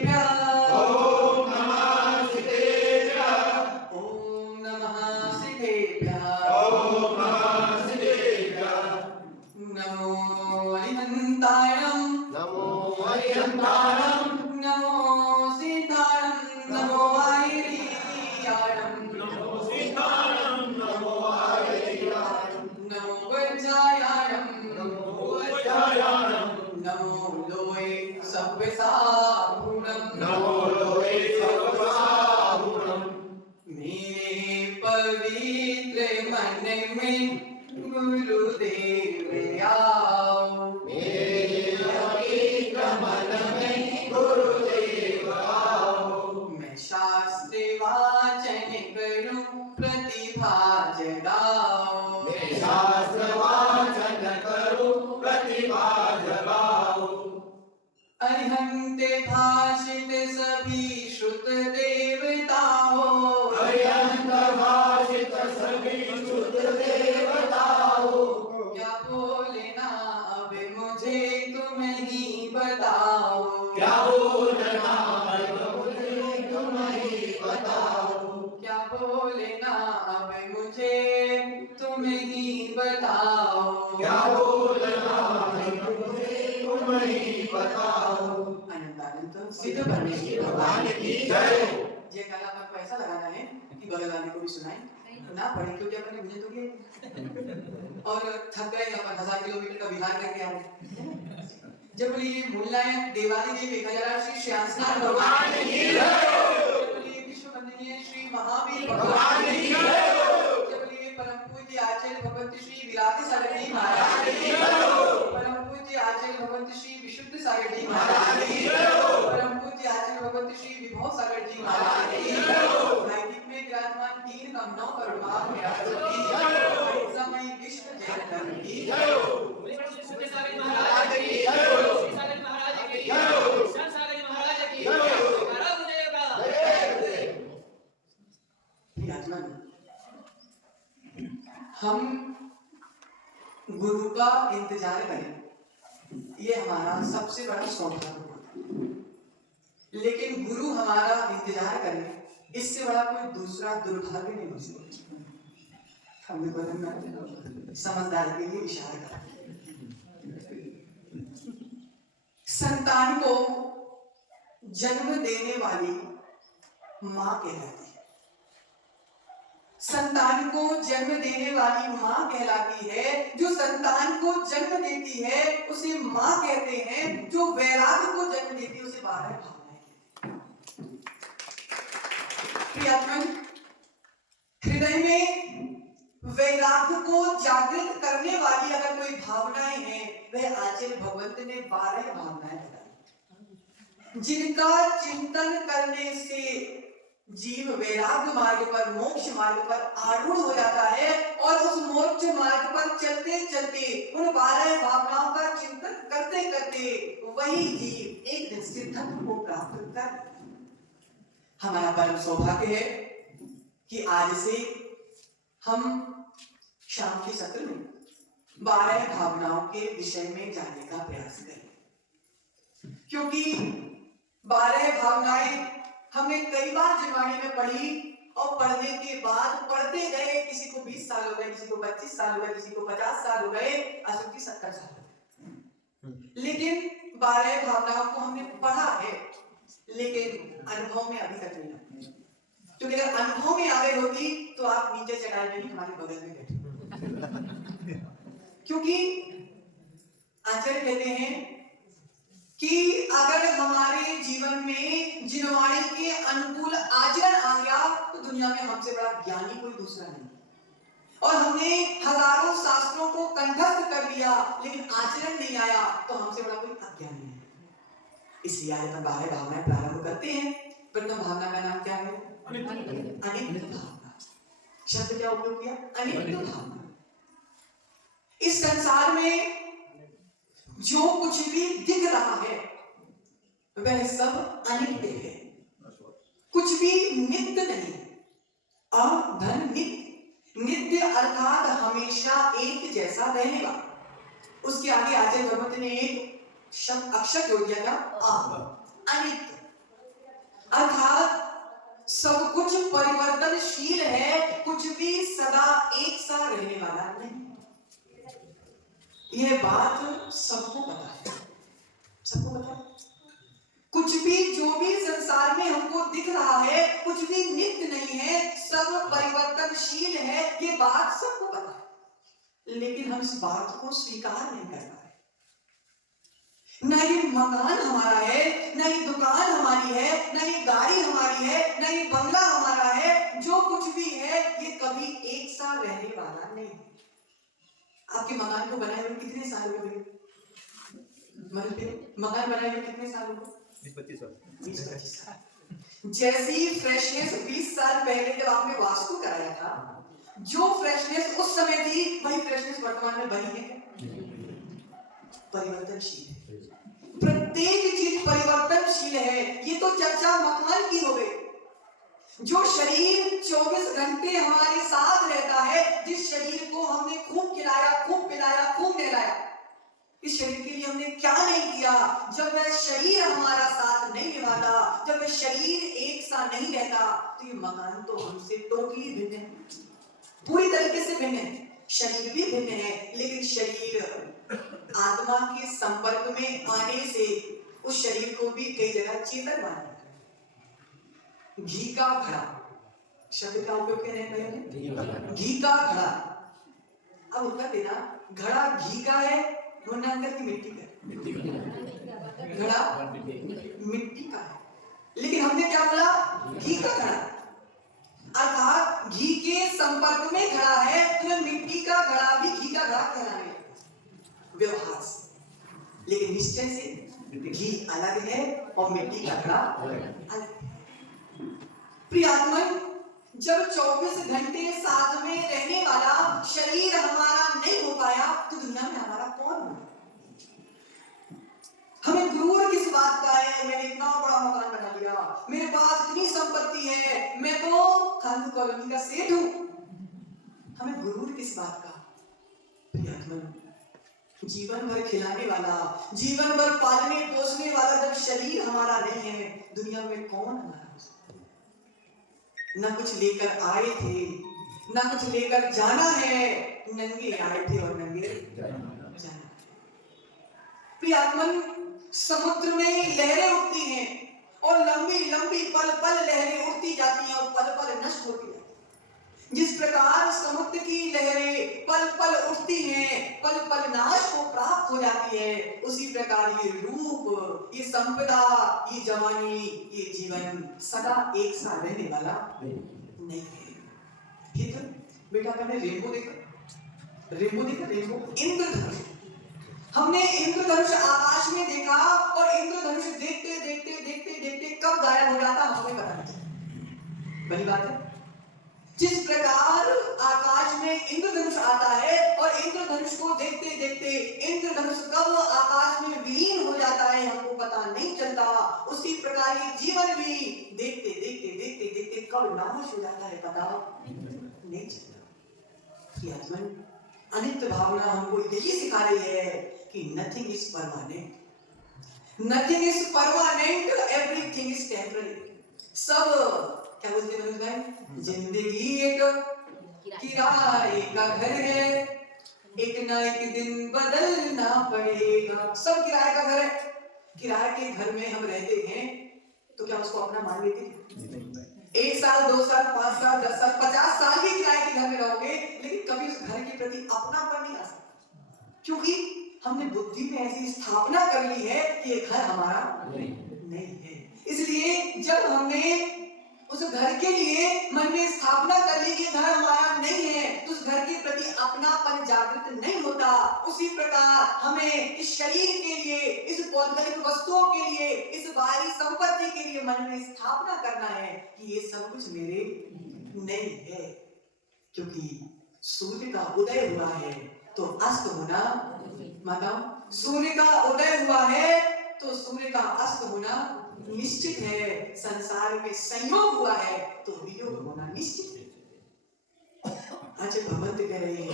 ओम नमः सिद्धेभ्यः। ओम नमः सिद्धेभ्यः। ओम नमः सिद्धेभ्यः। नमो अरिहन्तायं। नमो अरिहन्तायं। नमो सिद्धायं। नमो आयर्यायं। नमो सिद्धायं। नमो आयर्यायं। नमो वज्रायायं। नमो वज्रायायं। नमो लोये सव्यसाहूणं। नमो लोये सर्वसाहूणं। मेरे पवित्र मन में गुरुदेव आओ। मेरे पवित्र मन में गुरुदेव आओ। मैं शास्त्र वाचन करूं प्रतिभा जगाओ। मैं शास्त्र वाचन करूं प्रतिभा जगाओ। अरिहंत भाषित सभी श्रुत देवताओं। अरिहंत भाषित सभी श्रुत देवताओं। क्या बोलना अब मुझे तुम ही बताओ। क्या बोलना अब मुझे तुम ही बताओ। क्या बोलना अब मुझे तुम ही बताओ। क्या बोलना अब मुझे तुम ही बताओ। अनंत सिद्ध परमेश्वर भगवान की जय। ये कल आपको ऐसा लगाना है कि बगल वाले को भी सुनाए ना पढ़े, क्योंकि अपने मुझे तो ये और थक गए, अपन 1000 किलोमीटर का बिहार करके आ गए। जब ये मूलनायक देवाली देव 1000 श्री श्यामस्नान भगवान की जय। विश्व वंदनीय श्री महावीर भगवान की जय। जब ये परम पूज्य आचार्य भगवती श्री विराट सागर जी महाराज की जय। परम पूज्य आचार्य भगवती श्री विशुद्ध सागर जी महाराज की जय। परम पूज्य आचार्य भगवती श्री विभव सागर जी महाराज की जय। वैदिक में विराजमान 3 कमलों पर भाव में आचार्य की जय। समय विश्व जय धर्म की जय। विशुद्ध सागर महाराज की जय। श्री सागर महाराज की जय। श्याम सागर महाराज की जय। महाराज विराजमान हम गुरु का इंतजार करें, ये हमारा सबसे बड़ा सौभाग्य होता है। लेकिन गुरु हमारा इंतजार करे, इससे बड़ा कोई दूसरा दुर्भाग्य नहीं हो सकता। हमने बदलना समझदारी के लिए इशारा करा। संतान को जन्म देने वाली मां कहलाती है। संतान को जन्म देने वाली मां कहलाती है। जो संतान को जन्म देती है उसे मां कहते हैं। जो वैराग्य को जन्म देती है उसे 12 भावनाएं कहते हैं। प्रियतम, हृदय में वैराग्य को जागृत करने वाली अगर कोई भावनाएं हैं, वह आचार्य भगवंत ने 12 भावनाएं बताई, जिनका चिंतन करने से जीव वैराग्य मार्ग पर, मोक्ष मार्ग पर आरूढ़ हो जाता है और उस मोक्ष मार्ग पर चलते चलते उन 12 भावनाओं का चिंतन करते करते वही जीव एक दिन सिद्धत्व को प्राप्त कर। हमारा परम सौभाग्य है कि आज से हम शाम के सत्र में 12 भावनाओं के विषय में जानने का प्रयास करें, क्योंकि 12 भावनाएं हमने कई बार जीवनी में पढ़ी और पढ़ने के बाद पढ़ते गए। किसी को 20 साल हो गए, किसी को 25 साल हो गए, किसी को 50 साल हो गए, अशोक की 70 साल हो गए। लेकिन 12 भावनाओं को हमने पढ़ा है, लेकिन अनुभव में अभी तक नहीं आया। क्योंकि अगर अनुभव में आ गई होती तो आप नीचे चढ़ाई नहीं हमारे बगल में बैठे। क्योंकि आचार्य कहते हैं कि अगर हमारे जीवन में जिनवाणी के अनुकूल आचरण आ गया तो दुनिया में हमसे बड़ा ज्ञानी कोई दूसरा नहीं। और हमने हजारों शास्त्रों को कंठस्थ कर लिया लेकिन आचरण नहीं आया तो हमसे बड़ा कोई अज्ञानी है। इसलिए आज हम 12 भावनाएं प्रारंभ करते हैं। प्रथम भावना का नाम क्या है? अनित्य भावना। शब्द क्या उपयोग किया? अनित्य भावना। इस संसार में जो कुछ भी दिख रहा है वह सब अनित्य है, कुछ भी नित्य नहीं। अधन नित्य, नित्य अर्थात हमेशा एक जैसा रहने वाला। उसके आगे आचार्य भगवत ने एक शब्द अक्षर जोड़ दिया था, अनित्य। परिवर्तनशील है, कुछ भी सदा एक सा रहने वाला नहीं। यह बात सबको पता है, सबको पता है। कुछ भी जो भी संसार में हमको दिख रहा है, कुछ भी नित्य नहीं है, सब परिवर्तनशील है, ये बात सबको पता है। लेकिन हम इस बात को स्वीकार नहीं कर पा रहे। ना ये मकान हमारा है, ना ये दुकान हमारी है, ना ये गाड़ी हमारी है, ना ये बंगला हमारा है। जो कुछ भी है ये कभी एक सा रहने वाला नहीं। आपके मकान को बनाए हुए कितने साल हो गए? मकान बनाए हुए कितने साल हो गए? 20-25 साल। जैसी फ्रेशनेस 20 साल पहले जब आपने वास्तु कराया था, जो फ्रेशनेस उस समय थी, वही फ्रेशनेस वर्तमान में बनी है क्या? परिवर्तनशील है। प्रत्येक चीज परिवर्तनशील है। ये तो चर्चा मकान की हो गई। जो शरीर 24 घंटे हमारे साथ रहता है, जिस शरीर को हमने खूब खिलाया, खूब पिलाया, खूब नहलाया, इस शरीर के लिए हमने क्या नहीं किया। जब वह शरीर हमारा साथ नहीं निभाता, जब वह शरीर एक सा नहीं रहता, तो ये मकान तो हमसे टोटली भिन्न है, पूरी तरीके से भिन्न है। शरीर भी भिन्न है, लेकिन शरीर आत्मा के संपर्क में आने से उस शरीर को भी कई जगह चेतन माना जाता है। घी का घड़ा शब्द का उपयोग क्या है? घी का घड़ा। अब उत्तर देना, घड़ा घी का है वरना अंदर की मिट्टी का? घड़ा मिट्टी का है, लेकिन हमने क्या बोला? घी का घड़ा। अर्थात घी के संपर्क में घड़ा है, तो मिट्टी का घड़ा भी घी का घड़ा कहलाने लगता है व्यवहार से। लेकिन निश्चय से घी अलग है और मिट्टी का घड़ा अलग है। प्रिय आत्मन, जब 24 घंटे साथ में रहने वाला शरीर हमारा नहीं हो पाया, तो दुनिया में हमारा कौन होगा? हमें गुरूर किस बात का है? मैंने इतना बड़ा मकान बना लिया, मेरे पास इतनी संपत्ति है, मैं तो खान कॉलोनी का सेठ हूं। हमें गुरूर किस बात का? प्रिय आत्मन, जीवन भर खिलाने वाला, जीवन भर पालने पोसने वाला जब शरीर हमारा नहीं है, दुनिया में कौन हमारा? न कुछ लेकर आए थे, न कुछ लेकर जाना है, नंगे आए थे और नंगे जाना। प्रिय आत्मन, समुद्र में लहरें उठती हैं और लंबी लंबी पल पल लहरें उठती जाती हैं और पल पल नष्ट होती जाती हैं। जिस प्रकार समुद्र की लहरें पल पल उठती हैं, पल पल नाश को प्राप्त हो जाती है, उसी प्रकार ये रूप, ये संपदा, ये जवानी, ये जीवन सदा एक सा रहने वाला नहीं है। ठीक है बेटा, आपने रेनबो देखा? रेनबो देखा? रेनबो, इंद्रधनुष। हमने इंद्रधनुष आकाश में देखा और इंद्रधनुष देखते देखते देखते देखते कब गायब हो जाता हमें पता नहीं। बड़ी बात है। जिस प्रकार आकाश में इंद्रधनुष आता है और इंद्रधनुष को देखते देखते इंद्रधनुष कब आकाश में विलीन हो जाता है हमको पता नहीं चलता, उसी प्रकार ये जीवन भी देखते देखते देखते देखते कब नाश हो जाता है पता नहीं चलता। अनित्य भावना हमको यही सिखा रही है कि nothing is permanent, nothing is permanent, everything is temporary. सब क्या बोलते हैं मनोज भाई? जिंदगी एक किराए का घर है, एक ना एक दिन बदलना पड़ेगा। सब किराए का घर है। किराए के घर में हम रहते हैं तो क्या उसको अपना मान लेते हैं? 1 साल 2 साल 5 साल 10 साल 50 साल भी किराए के घर में रहोगे, लेकिन कभी उस घर के प्रति अपनापन नहीं आ सकता, क्योंकि हमने बुद्धि में ऐसी स्थापना कर ली है कि ये घर हमारा नहीं है। इसलिए जब हमने उस घर के लिए मन में स्थापना कर ली कि घर हमारा नहीं है, तो उस घर के प्रति अपनापन जागृत नहीं होता। उसी प्रकार हमें इस शरीर के लिए, इस भौतिक वस्तुओं के लिए, इस बाहरी संपत्ति के लिए मन में स्थापना करना है कि ये सब कुछ मेरे नहीं है, क्योंकि सूर्य का उदय हुआ है तो अस्त होना, माता, सूर्य का उदय हुआ है तो सूर्य का अस्त होना निश्चित है। संसार में संयोग हुआ है तो वियोग होना निश्चित है। आज भगवंत कह रहे हैं,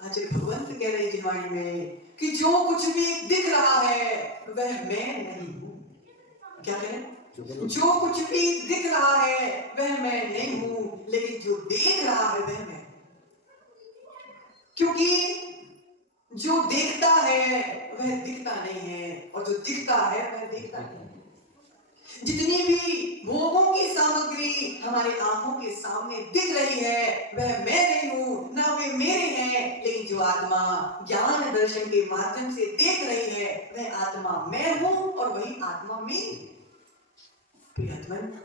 आज भगवंत कह रहे हैं जीवाणी में कि जो कुछ भी दिख रहा है वह मैं नहीं हूं। क्या कह रहे हैं? जो कुछ भी दिख रहा है वह मैं नहीं हूं, लेकिन जो देख रहा है वह मैं। क्योंकि जो देखता है वह दिखता नहीं है, और जो दिखता है वह देखता नहीं है। जितनी भी भोगों की सामग्री हमारे आंखों के सामने दिख रही है वह मैं नहीं हूं, ना वे मेरे हैं, लेकिन जो आत्मा ज्ञान दर्शन के माध्यम से देख रही है वह आत्मा मैं हूं और वही आत्मा मेरी है। प्रियतमन,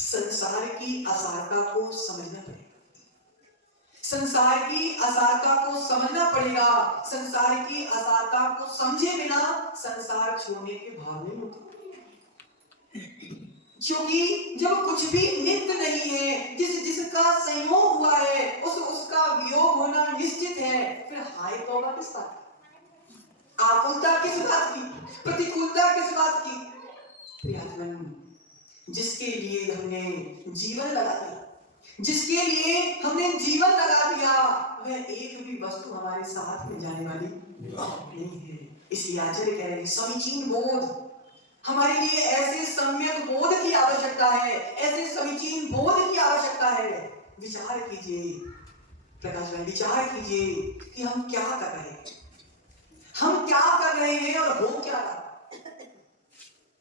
संसार की असारता को समझना पड़ेगा, संसार की असारता को समझना पड़ेगा। संसार की असारता को समझे बिना संसार छोड़ने के भाव नहीं होते, क्योंकि जब कुछ भी नित्य नहीं है, जिसका संयोग हुआ है उसका वियोग होना निश्चित है, फिर हाय तौबा किस बात की, आकुलता किस बात की, प्रतिकूलता किस बात की। प्रियतमन, जिसके लिए हमने जीवन लगा दिया, जिसके लिए हमने जीवन लगा दिया, वह एक भी वस्तु हमारे साथ में जाने वाली नहीं है। इसलिए आचार्य कह रहे हैं समीचीन बोध, हमारे लिए ऐसे सम्यक बोध की आवश्यकता है, ऐसे समीचीन बोध की आवश्यकता है। विचार कीजिए प्रकाश भाई, विचार कीजिए कि हम क्या कर रहे हैं, हम क्या कर रहे हैं और हो क्या रहा।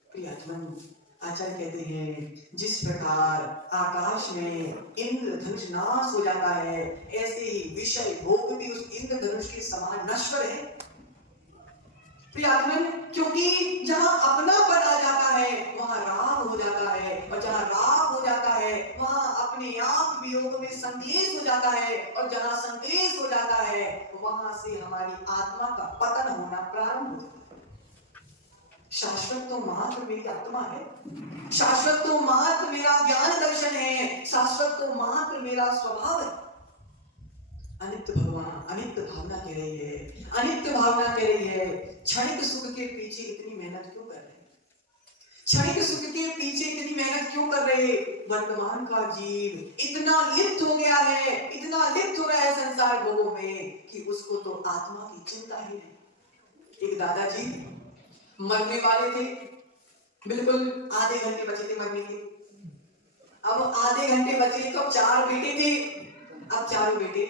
प्रियतमन, आचार्य कहते हैं जिस प्रकार आकाश में इंद्रधनुष नाश हो जाता है, ऐसे ही विषय भोग भी उस इंद्रधनुष के समान नश्वर है। प्रियतमन, क्योंकि जहां अपनापन आ जाता है वहां राग हो जाता है, और जहां राग हो जाता है वहां अपने आप वियोग में संदेश हो जाता है, और जहां संदेश हो जाता है वहां से हमारी आत्मा का पतन होना प्रारंभ हो जाता है। शाश्वत तो मात्र मेरी आत्मा है, शाश्वत तो मात्र मेरा ज्ञान दर्शन है, शाश्वत तो मात्र मेरा स्वभाव है। अनित्य भगवान अनित्य भावना कह रही है, अनित्य भावना कह रही है क्षणिक सुख के पीछे इतनी मेहनत क्यों कर रहे, क्षणिक सुख के पीछे इतनी मेहनत क्यों कर रहे। वर्तमान का जीव इतना लिप्त हो गया है, इतना लिप्त हो रहा है संसार भोगों में कि उसको तो आत्मा की चिंता ही नहीं। एक दादाजी मरने वाले थे, बिल्कुल आधे घंटे बचे थे मरने के। अब आधे घंटे बचे तो 4 बेटे थे, अब चारों बेटे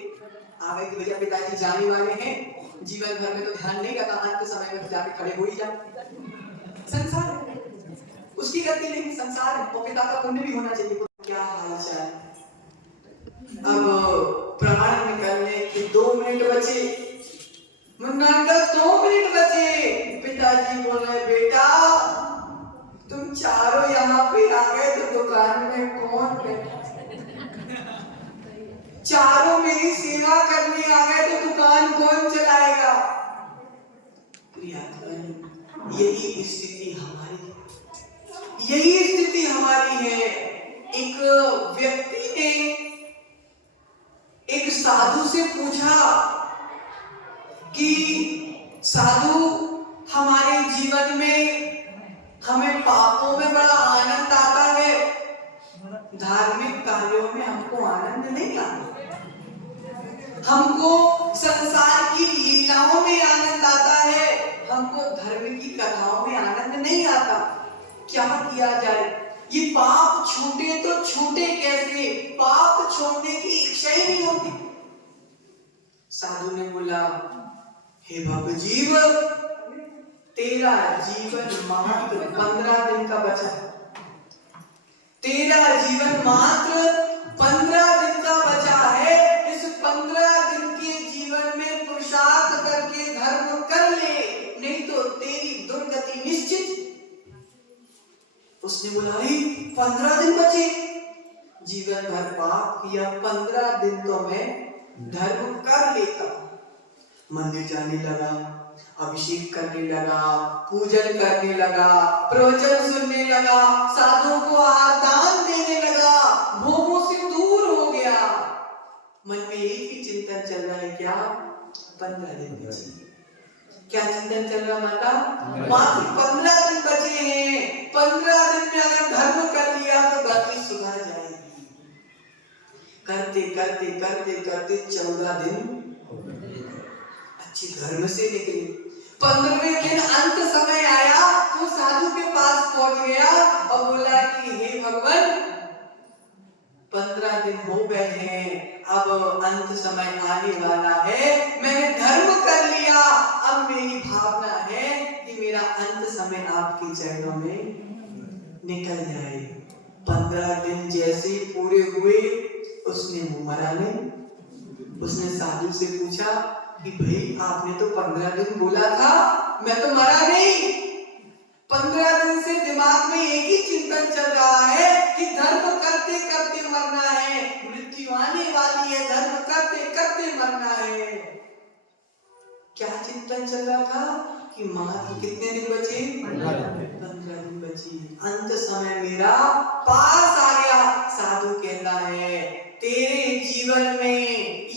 आ गए कि भैया पिताजी जाने वाले हैं, जीवन भर में तो ध्यान नहीं रखा, अंत के समय में जाके खड़े हो ही जाए। संसार है, उसकी गलती नहीं, संसार है, और पिता का पुण्य भी होना चाहिए। क्या हालचाल। अब प्राण निकलने के 2 मिनट बचे, मुन्ना अंकल 2 मिनट बचे, पिताजी बोल रहे बेटा तुम चारों यहाँ पे आ गए तो दुकान में कौन बैठा, चारों मेरी सेवा करने आ गए तो दुकान कौन चलाएगा। यही स्थिति हमारी है, यही स्थिति हमारी है। एक व्यक्ति ने एक साधु से पूछा कि साधु हमारे जीवन में हमें पापों में बड़ा आनंद आता है, धार्मिक कार्यों में हमको आनंद नहीं आता, हमको संसार की लीलाओं में आनंद आता है, हमको धर्म की कथाओं में आनंद नहीं आता, क्या किया जाए। ये पाप छूटे तो छूटे कैसे, पाप छोड़ने की इच्छा ही नहीं होती। साधु ने बोला हे भक्त जीव, तेरा जीवन मात्र 15 दिन का बचा है, तेरा जीवन मात्र 15 दिन का बचा है। इस 15 दिन के जीवन में पुरुषार्थ करके धर्म कर ले, नहीं तो तेरी दुर्गति निश्चित। उसने बोला 15 दिन बचे, जीवन भर पाप किया, 15 दिन तो मैं धर्म कर लेता। मंदिर जाने लगा, अभिषेक करने लगा, पूजन करने लगा, प्रवचन सुनने लगा, साधुओं को आहार दान देने लगा, भोगों से दूर हो गया। मन में एक ही चिंतन चल रहा है, क्या 15 दिन बचे। क्या चिंतन चल रहा माता, मात्र 15 दिन बचे हैं, 15 दिन में अगर धर्म कर लिया तो गति सुधर जाएगी। करते करते करते करते 14 दिन अच्छे धर्म से निकले, 15वें दिन अंत समय आया तो साधु के पास पहुंच गया और बोला कि हे भगवान, 15 दिन हो गए हैं, अब अंत समय आने वाला है, मैंने धर्म कर लिया, अब मेरी भावना है कि मेरा अंत समय आपके चरणों में निकल जाए। 15 दिन जैसे ही पूरे हुए उसने मुंह मरा नहीं। उसने साधु से पूछा कि भाई आपने तो 15 दिन बोला था, मैं तो मरा नहीं। 15 दिन से दिमाग में एक ही चिंतन चल रहा है कि धर्म करते करते मरना है, मृत्यु आने वाली है, धर्म करते करते मरना है। क्या चिंतन चल रहा था कि मात्र कितने दिन बचे? 15 दिन बचे, अंत समय मेरा पास आ गया। साधु कहता है तेरे जीवन में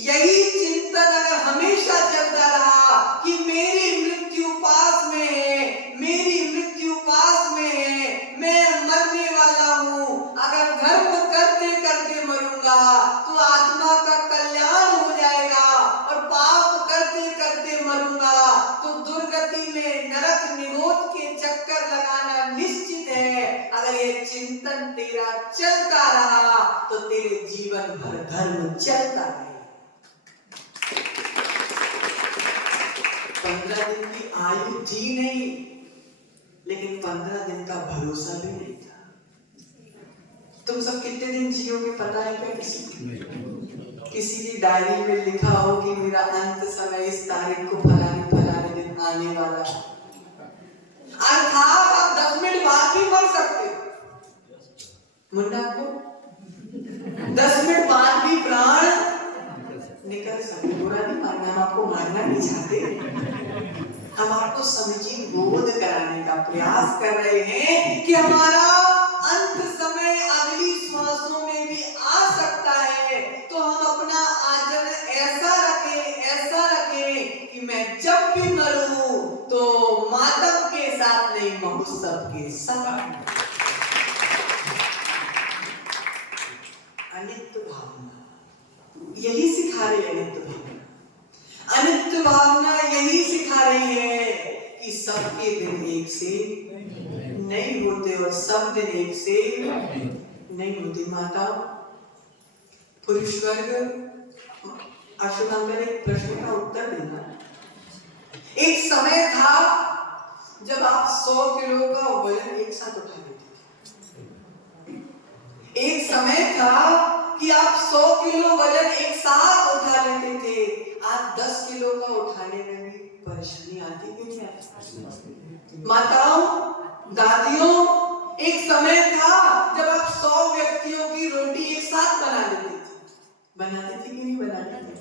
यही चिंतन अगर हमेशा चलता रहा कि मेरी मृत्यु पास में है, मेरी मृत्यु पास में है, मैं मरने वाला हूँ, अगर धर्म करते करते मरूंगा तो आत्मा का कल्याण हो जाएगा, और पाप करते करते मरूंगा तो दुर्गति में नरक निरोध के चक्कर लगाना निश्चित है। अगर ये चिंतन तेरा चलता रहा तो तेरे जीवन भर धर्म चलता है। 15 दिन की आयु थी नहीं, लेकिन 15 दिन का भरोसा भी नहीं था। तुम सब कितने दिन जियोगे पता है क्या? किसी की डायरी में लिखा हो कि मेरा अंत समय इस तारीख को फलाने फलाने दिन आने वाला है, अर्थात आप 10 मिनट बाद भी मर सकते हो। मुन्ना को 10 मिनट बाद भी प्राण निकल सकते। बुरा नहीं मानना, हम आपको मारना नहीं चाहते, हम आपको समझी बोध कराने का प्रयास कर रहे हैं कि हमारा अंत समय अगली श्वासों में भी आ सकता है। तो हम अपना आचरण ऐसा रखें कि मैं जब भी मरूं तो मातम के साथ नहीं, महोत्सव के साथ। अनित्य भावना यही सिखा रही है, अनित्य भावना यही सिखा रही है कि सबके दिन एक से नहीं होते और सब दिन एक से नहीं होते। माता, पुरुष वर्ग, अशोकांकर एक प्रश्न का उत्तर देना। एक समय था जब आप 100 किलो का वजन एक साथ उठा लेते थे। एक समय था कि आप 100 किलो वजन एक साथ उठा लेते थे। आज 10 किलो का उठाने में भी परेशानी आती है क्या? माताओं, दादियों, एक समय था जब आप 100 व्यक्तियों की रोटी एक साथ बना लेते थे। बनाते थे कि नहीं बनाते थे?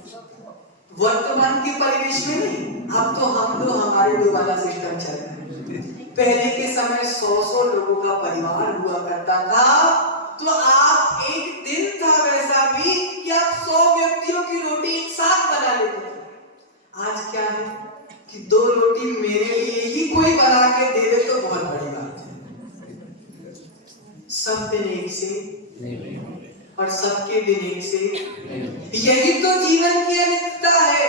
वर्तमान के परिवेश में नहीं, अब तो हम लोग हमारे दो वाला सिस्टम चल रहा है। पहले के समय 100 लोगों का परिवार हुआ करता था, तो आप एक दिन था वैसा भी कि आप 100 व्यक्तियों की रोटी एक साथ बना लेते थे। आज क्या है कि 2 रोटी मेरे लिए ही कोई बना के दे दे तो बहुत बड़ी बात है। सब दिन एक से और सबके दिन एक से, यही तो जीवन की अनित्यता है,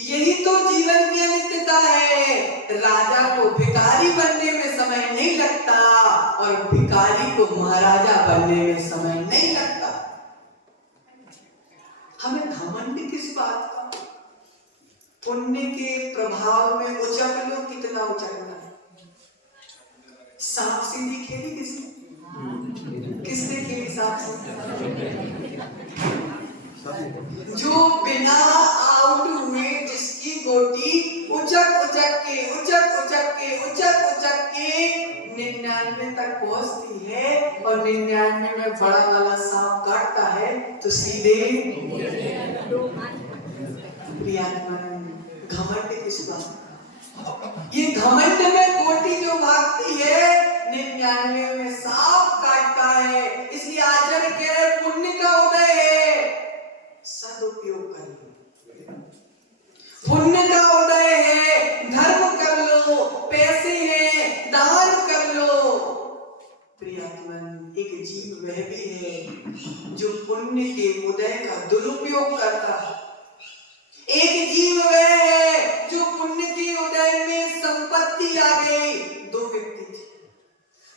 यही तो जीवन की अनित्यता है। राजा को भिखारी बनने में समय नहीं लगता और भिखारी को महाराजा बनने में समय नहीं लगता। हमें घमंड किस बात का? पुण्य के प्रभाव में उचक लो, कितना उचकना है। सांप सीढ़ी खेली किसने खेली सांप सीढ़ी? जो बिना आउट हुए जिसकी गोटी उचक के 99 तक पहुंचती है और 99 में बड़ा वाला सांप काटता है तो सीधे घमंड किस बात? ये घमंड में गोटी जो भागती है 99 में सांप काटता है। इसलिए आचार्य कह रहे पुण्य का उदय है, सदुपयोग कर लो। पुण्य का उदय है, धर्म कर लो, पैसे हैं दान कर लो। प्रियतमन, एक जीव वह भी है जो पुण्य के उदय का दुरुपयोग करता है। एक जीव वह है जो पुण्य के उदय में संपत्ति आ गई। दो व्यक्ति थे,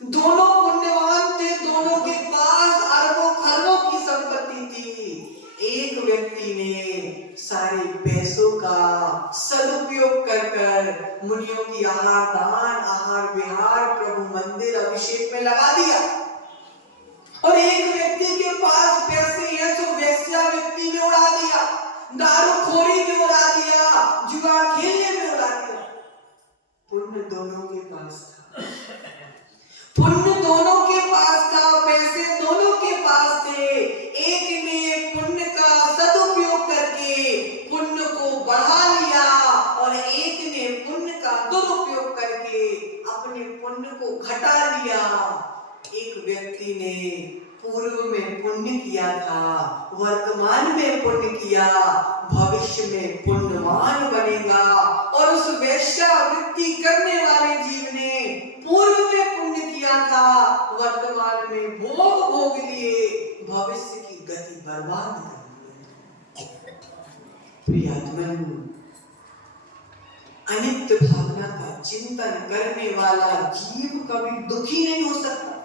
दोनों पुण्यवान थे, दोनों के पास अरबों खरबों की संपत्ति थी। एक व्यक्ति ने सारे पैसों का सदुपयोग कर मुनियों की आहार दान, आहार विहार, प्रभु मंदिर, अभिषेक में लगा दिया। और एक व्यक्ति के पास पैसे हैं तो वेश्या व्यक्ति में उड़ा दिया, दारूखोरी में उड़ा दिया, जुआ खेलने में उड़ा दिया। पुण्य दोनों के पास था, पुण्य दोनों के पास था, पैसे दोनों के पास थे। एक ने पुण्य का सदुपयोग करके पुण्य को बढ़ा लिया और एक ने पुण्य का दुरुपयोग करके अपने पुण्य को घटा लिया। एक व्यक्ति ने पूर्व में पुण्य किया था, वर्तमान में पुण्य किया, भविष्य में पुण्यवान बनेगा। और उस वेश्यावृत्ति करने वाले जीव ने पूर्व में पुण्य किया था, वर्तमान में भोग लिए, भविष्य की गति बर्बाद कर दी। प्रियतमन, अनित्य भावना का चिंतन करने वाला जीव कभी दुखी नहीं हो सकता।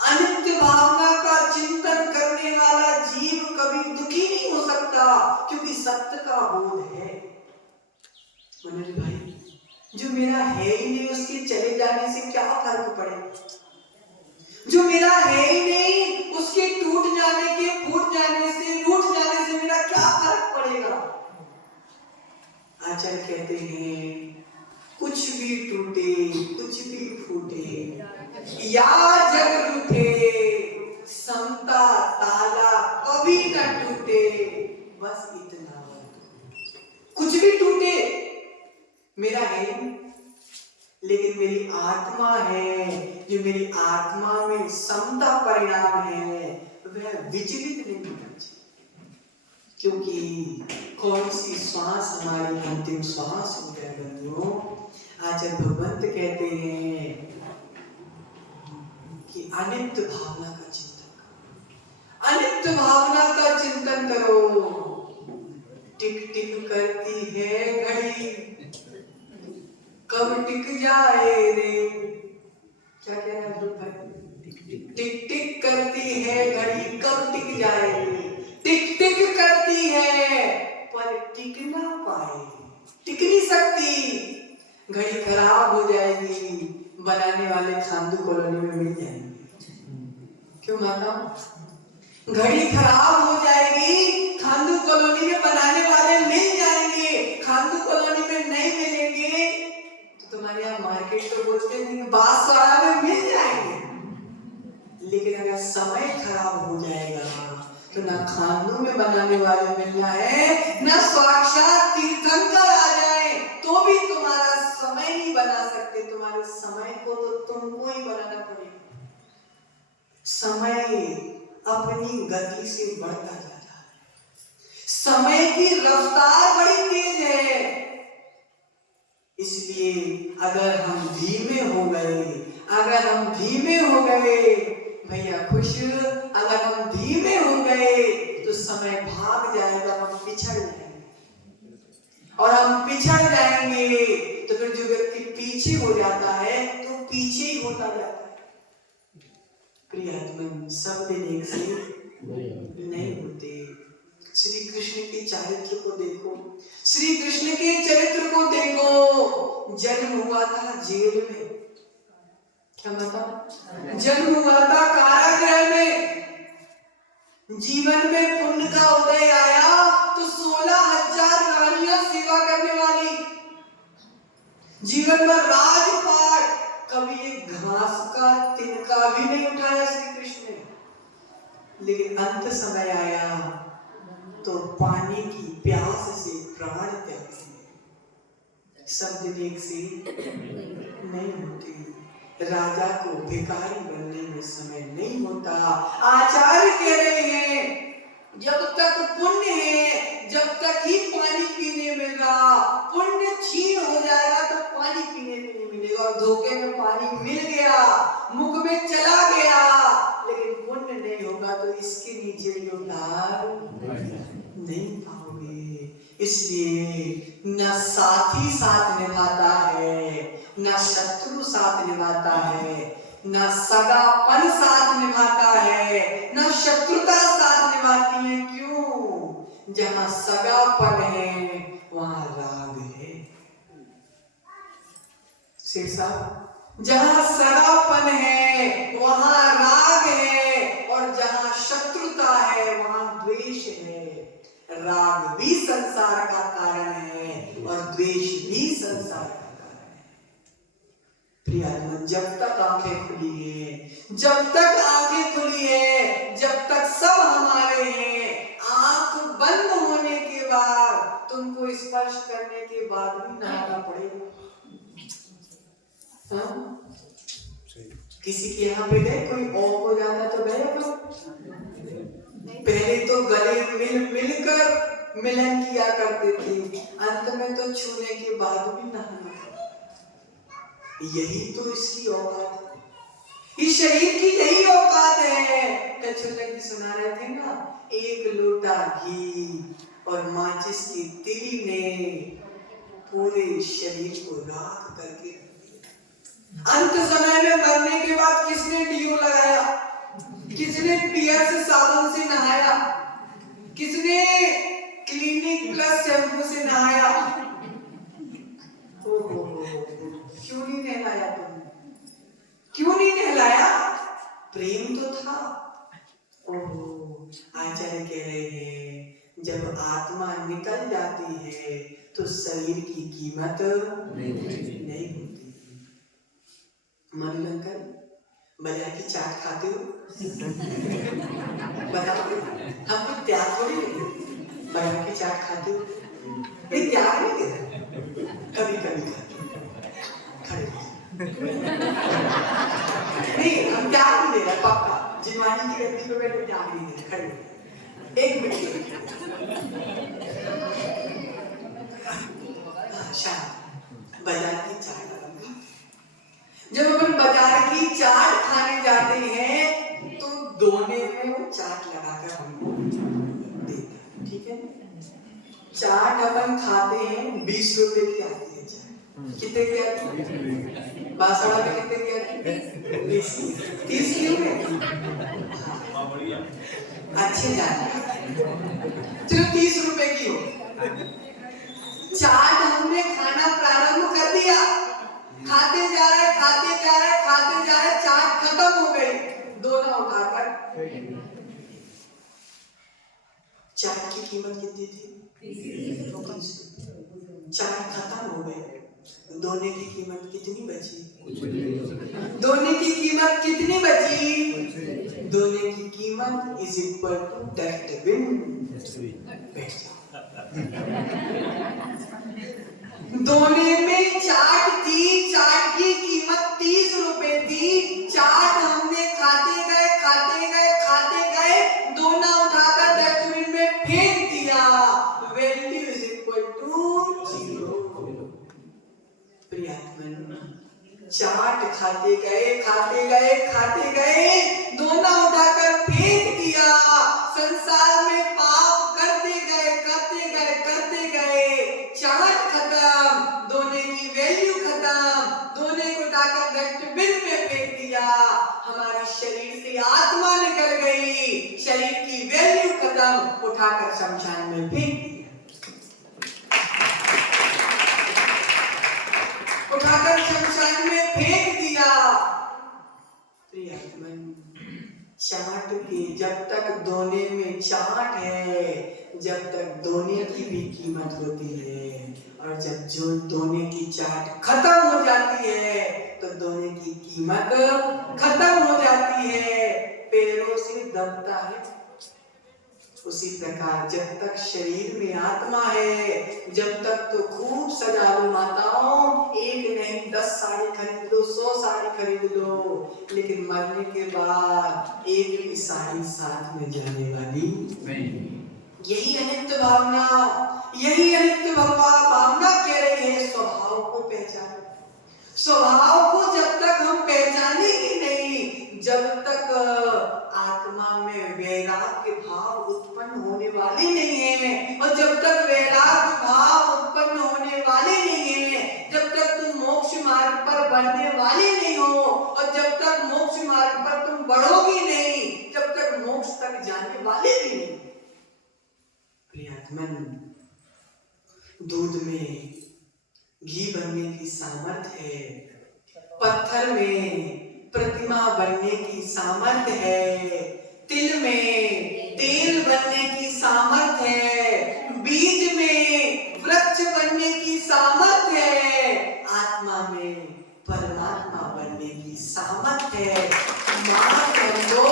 अनित्य भावना का चिंतन करने वाला जीव कभी दुखी नहीं हो सकता, क्योंकि सत्य का बोध है। मनोज भाई, जो मेरा है ही नहीं उसके चले जाने से क्या फर्क पड़ेगा? जो मेरा है ही नहीं उसके टूट जाने के, फूट जाने से, रूठ जाने से मेरा क्या फर्क पड़ेगा? आचार्य कहते हैं, कुछ भी टूटे, कुछ भी फूटे, या जग रूठे, समता ताला कभी न टूटे, बस इतना। कुछ भी टूटे, मेरा है, लेकिन मेरी आत्मा है, जो मेरी आत्मा में समता परिणाम है, वह विचलित नहीं होना चाहिए। क्योंकि कौन सी श्वास हमारी अंतिम श्वास हो गया बंधुओं। आचार्य भगवंत कहते हैं कि अनित्य भावना का चिंतन करो, अनित्य भावना का चिंतन करो। टिक टिक करती है घड़ी, कब टिक जाए रे। क्या कह रहा है भाई? टिक टिक करती है घड़ी, कब टिक जाए रे। टिक टिक करती है पर टिक ना पाए, टिक नहीं सकती। घड़ी खराब हो जाएगी, बनाने वाले खांडू कॉलोनी में मिल जाएंगे। क्यों माता? घड़ी खराब हो जाएगी, खांडू कॉलोनी में बनाने वाले मिल जाएंगे। खांडू कॉलोनी में नहीं मिलेंगे तो तुम्हारे यहाँ मार्केट तो बोलते हैं बांसवाड़ा में मिल जाएंगे। लेकिन अगर समय खराब हो जाएगा तो ना खानों में बनाने वाले मिलना है, ना साक्षात तीर्थंकर आ जाए तो भी तुम्हारा समय नहीं बना सकते। तुम्हारे समय को तो तुमको ही बनाना पड़ेगा। समय अपनी गति से बढ़ता जा रहा है, समय की रफ्तार बड़ी तेज है। इसलिए अगर हम धीमे हो गए, अगर हम धीमे हो गए भैया खुश, अगर हम धीमे हो गए तो समय भाग जाएगा, हम पिछड़ जाएंगे। और हम पिछड़ जाएंगे तो फिर जो व्यक्ति पीछे हो जाता है तो पीछे ही होता जाता है। प्रियतमन, सब दिन एक से नहीं होते। श्री कृष्ण के चरित्र को देखो, श्री कृष्ण के चरित्र को देखो। जन्म हुआ था जेल में, क्या मतलब? जन्म हुआ था कारागृह में। जीवन में पुण्य का उदय आया तो 16,000 रानियां सेवा करने वाली। जीवन में राजपाट, कभी एक घास का तिनका भी नहीं उठाया श्री कृष्ण ने। लेकिन अंत समय आया तो पानी की प्यास से प्राण त्याग दिए। सब दिन एक से नहीं होती। राजा को भिखारी बनने में समय नहीं होता। आचार्य कह रहे हैं जब तक पुण्य है, जब तक ही पानी पीने मिलेगा। पुण्य क्षीण हो जाएगा तो पानी पीने में नहीं मिलेगा। और धोखे में पानी मिल गया, मुख में चला गया, लेकिन पुण्य नहीं होगा तो इसके नीचे जो लाभ नहीं पाओगे। इसलिए न साथ साथी साथ निभाता है, न शत्रु साथ निभाता है, न सगापन साथ निभाता है, न शत्रुता साथ निभाती है। क्यों? जहां सगापन है वहां राग है। शेर साहब, जहां सगापन है वहां राग है, और जहां शत्रुता है वहां द्वेष है। राग भी संसार का कारण है और द्वेष भी संसार का कारण है। प्रियात्मन, जब तक आंखें खुली है, जब तक आंखें खुली है, जब तक सब हमारे हैं, आंख बंद होने के बाद तुमको स्पर्श करने के बाद भी नहाना पड़ेगा। हाँ? किसी के यहाँ पे गए, कोई ऑफ हो जाता तो गए ना? पहले तो गले मिलकर मिलन किया करते थे, अंत में तो छूने के बाद भी नहाना। यही तो इसकी औकात है, इस शरीर की यही औकात है। कल सुना रहे थे ना, एक लोटा घी और माचिस की तिली ने पूरे शरीर को राख करके रख दिया। अंत समय में मरने के बाद किसने डीओ लगाया, किसने पियर्स साबुन से नहाया, किसने क्लिनिक प्लस शैम्पू से नहाया? क्यों नहीं नहलाया तुमने? क्यों नहीं नहलाया? प्रेम तो था। ओहो, आचार्य कह रहे हैं जब आत्मा निकल जाती है तो शरीर की कीमत नहीं होती। मनलंकर बाजार की चाट खाते हो? बताओ, हम कुछ त्याग थोड़ी नहीं, बाजार की चाट खाते हो? नहीं, त्याग नहीं देते, कभी कभी खाते खड़े नहीं, हम त्याग नहीं दे रहे पक्का। जिनवानी की गलती को बैठे त्याग नहीं दे रहे, खड़े एक मिनट। बाजार की चाट जब अपन बाजार की चाट खाने जाते हैं तो दोने में वो चाट लगाकर हमको देता है, ठीक है? चाट अपन खाते हैं 20 रुपए की आती है चाट। कितने की आती है? बासड़ा में कितने की आती है? 30 की में अच्छे जाते, चलो 30 रुपए की हो। चाट हमने खाना प्रारंभ कर दिया, खाते जा रहे चाट खत्म हो गई, दोना उठाकर चाट की कीमत कितनी थी? 30। चाट खत्म हो गई, दोने की कीमत कितनी बची? दोने की कीमत कितनी बची? दोने की कीमत इज इक्वल टू डस्टबिन। दोने में चाट थी, चाट की कीमत 30 रुपए थी। चाट हमने खाते गए, दोना उठाकर डस्टबिन में फेंक दिया। Value is equal to 0। प्रियात्मन, चाट खाते गए, दोना उठाकर फेंक दिया। संसार में पाप करते गए, चाट खत्म, दोने की वैल्यू खत्म, दोने को उठाकर डस्टबिन में फेंक दिया। हमारे शरीर से आत्मा निकल गई, शरीर की वैल्यू खत्म, उठाकर शमशान में फेंक दिया। उठाकर शमशान में फेंक दिया। चाट के जब तक दोने में चाट है, जब तक दोने की भी कीमत होती है, और जब जो दोने की चाट खत्म हो जाती है तो दोने की कीमत खत्म हो जाती है, पैरों से दबता है। उसी प्रकार जब तक शरीर में आत्मा है, जब तक तो खूब सजा लो माताओं, एक नहीं 10 साड़ी खरीद लो, 100 साड़ी खरीद लो, लेकिन मरने के बाद एक भी साड़ी साथ में जाने वाली नहीं। यही अनित्य भावना, यही अनित्य भावना कह रही है स्वभाव को पहचानो। स्वभाव को जब तक हम पहचानेंगे नहीं, जब तक आत्मा में वैराग्य भाव उत्पन्न होने वाले नहीं है, और जब तक वैराग्य भाव उत्पन्न होने वाले नहीं बढ़ने वाली नहीं हो, और जब तक मोक्ष मार्ग पर तुम बढ़ोगी नहीं, जब तक मोक्ष तक जाने वाले भी नहीं। प्रियात्मन, दूध में घी बनने की सामर्थ्य है, पत्थर में प्रतिमा बनने की सामर्थ्य है, तिल में तेल बनने की सामर्थ्य है, बीज में वृक्ष बनने की सामर्थ्य है, आत्मा में परमात्मा बनने की सामर्थ्य है। मात्र हमको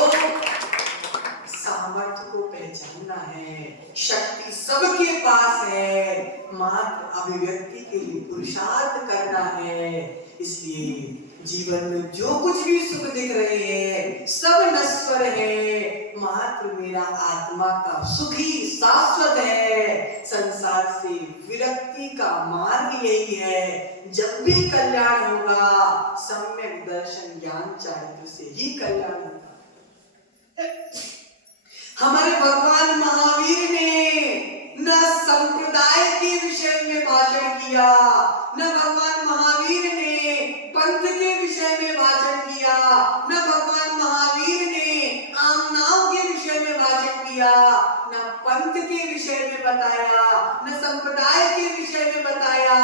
सामर्थ्य को पहचानना है। शक्ति सबके पास है, मात्र अभिव्यक्ति के लिए पुरुषार्थ करना है। इसलिए जीवन में जो कुछ भी सुख दिख रहे हैं सब नश्वर है, मात्र मेरा आत्मा का सुख ही शाश्वत है। संसार से विरक्ति का मार्ग यही है। जब भी कल्याण होगा सम्यक दर्शन ज्ञान चारित्र से ही कल्याण होगा। हमारे भगवान महावीर ने न संप्रदाय के विषय में भाषण किया, न भगवान महावीर ने पंथ के विषय में भाषण किया, न भगवान महावीर ने आम नाम के विषय में भाषण किया, न पंथ के विषय में बताया, न संप्रदाय के विषय में बताया।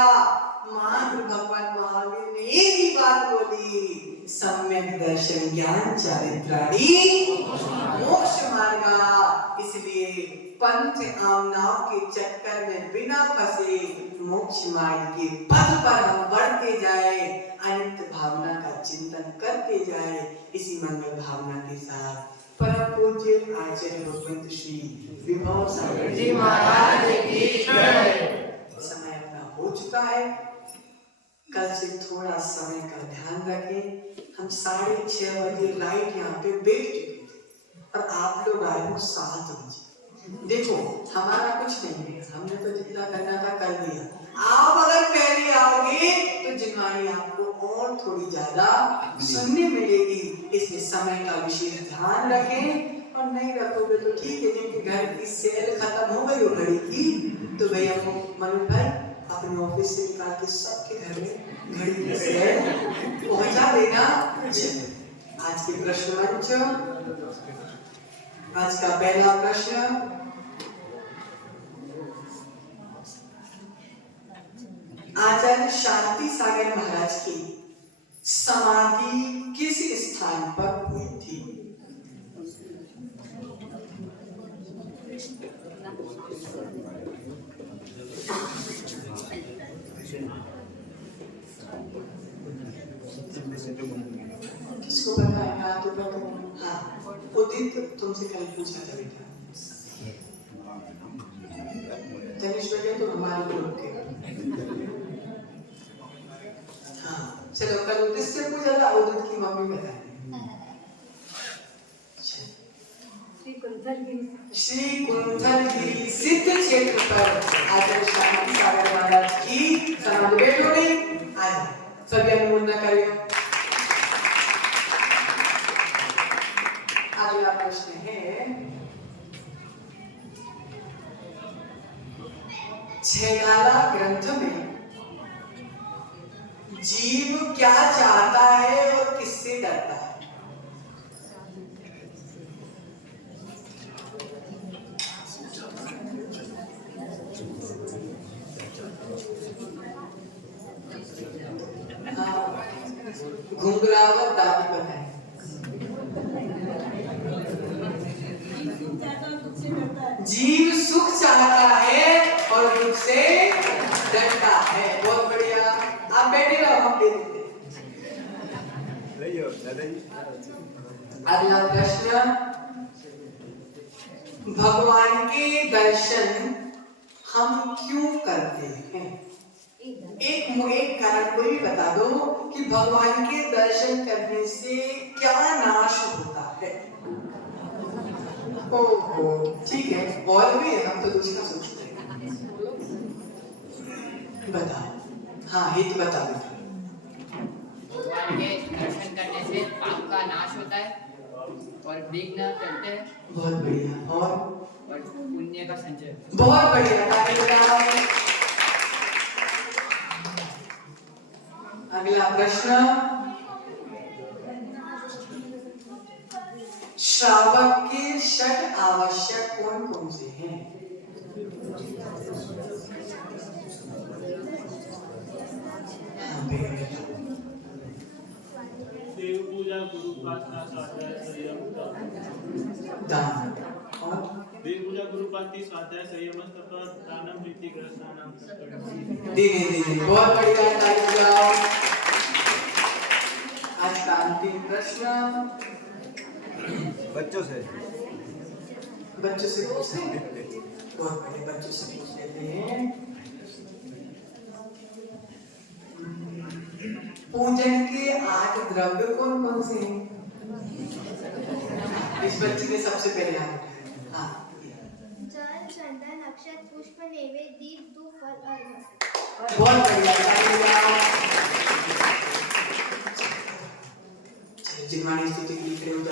मात्र भगवान महावीर ने एक ही बात बोली, सम्यक दर्शन ज्ञान चारित्राणि मोक्ष मार्गा। इसलिए पंथ आम नाम के चक्कर में बिना फंसे मोक्ष मार्ग के पथ पर हम बढ़ते जाए, अनित्य भावना का चिंतन करते जाए। इसी मंगल भावना के साथ परम पूज्य आचार्य भगवंत श्री विभव सागर जी महाराज की जय। समय अपना हो चुका है, कल से थोड़ा समय का ध्यान रखें। हम 6:30 बजे लाइट यहाँ पे बैठ चुके थे और आप लोग आए हो 7 बजे। देखो हमारा कुछ नहीं है, हमने तो जितना करना था कर दिया। आप अगर पहले आओगे तो जिनवाणी आपको और थोड़ी ज्यादा सुनने मिलेगी। इसलिए समय का विशेष ध्यान रखें, और नहीं रखोगे तो ठीक है, जिनके घर की सेल खत्म हो गई हो घड़ी की, तो भैया मनोज भाई अपने ऑफिस से निकाल के सबके घर में घड़ी की सेल पहुंचा देना। आज के प्रश्न मंच, आज का पहला प्रश्न, आचार्य शांति सागर महाराज की समाधि किस स्थान पर हुई थी? किसको पता है? हाँ तो हाँ, उदित तुमसे कल पूछा था बेटा। तनिष भैया तो हमारे ग्रुप के। हाँ चलो, कल उदित से पूछा था, उदित की मम्मी बताए। श्री कुंथलगिरी सिद्ध क्षेत्र पर आचार्य शांति सागर महाराज की समाधि भेंट हो गई। आज सभी अनुमोदन करिए। अगला प्रश्न है, छेगाला ग्रंथ में जीव क्या चाहता है और किससे डरता है? घुंघरावत दादी बताए। जीव सुख चाहता है और दुख से डरता है। बहुत बढ़िया, आप बैठे रहो, हम दे देते। अगला प्रश्न, भगवान के दर्शन हम क्यों करते हैं? एक कारण कोई भी बता दो कि भगवान के दर्शन करने से क्या नाश होता है। ओहो ठीक है, और भी हम तो दूसरा सोचते हैं। बताओ। हाँ हित बता दो। भगवान के दर्शन करने से पाप का नाश होता है और विघ्न टलते हैं। बहुत बढ़िया। और पुण्य का संचय। बहुत बढ़िया। अगला प्रश्न, श्रावक के षट आवश्यक कौन कौन से हैं? देव पूजा, गुरु उपासना, स्वाध्याय, संयम, दान और देव पूजा, गुरु उपासना, स्वाध्याय, संयम, तप, दानम, रीति, ग्रहस्थानम, दीदी बहुत बढ़िया, ताली बजाओ। आज का अंतिम प्रश्न बच्चों से पूछते हैं, बहुत बड़े बच्चों से पूछ लेते हैं। पूजन के 8 द्रव्य कौन कौन से हैं? इस बच्चे ने सबसे पहले हाथ उठाया। हाँ, जल, चंदन, अक्षत, पुष्प, नैवेद्य, दीप, धूप, फल, अर्घ्य। बहुत बढ़िया, ताली बजाओ। जिनवाणी स्तुति की लिख रहे हो तो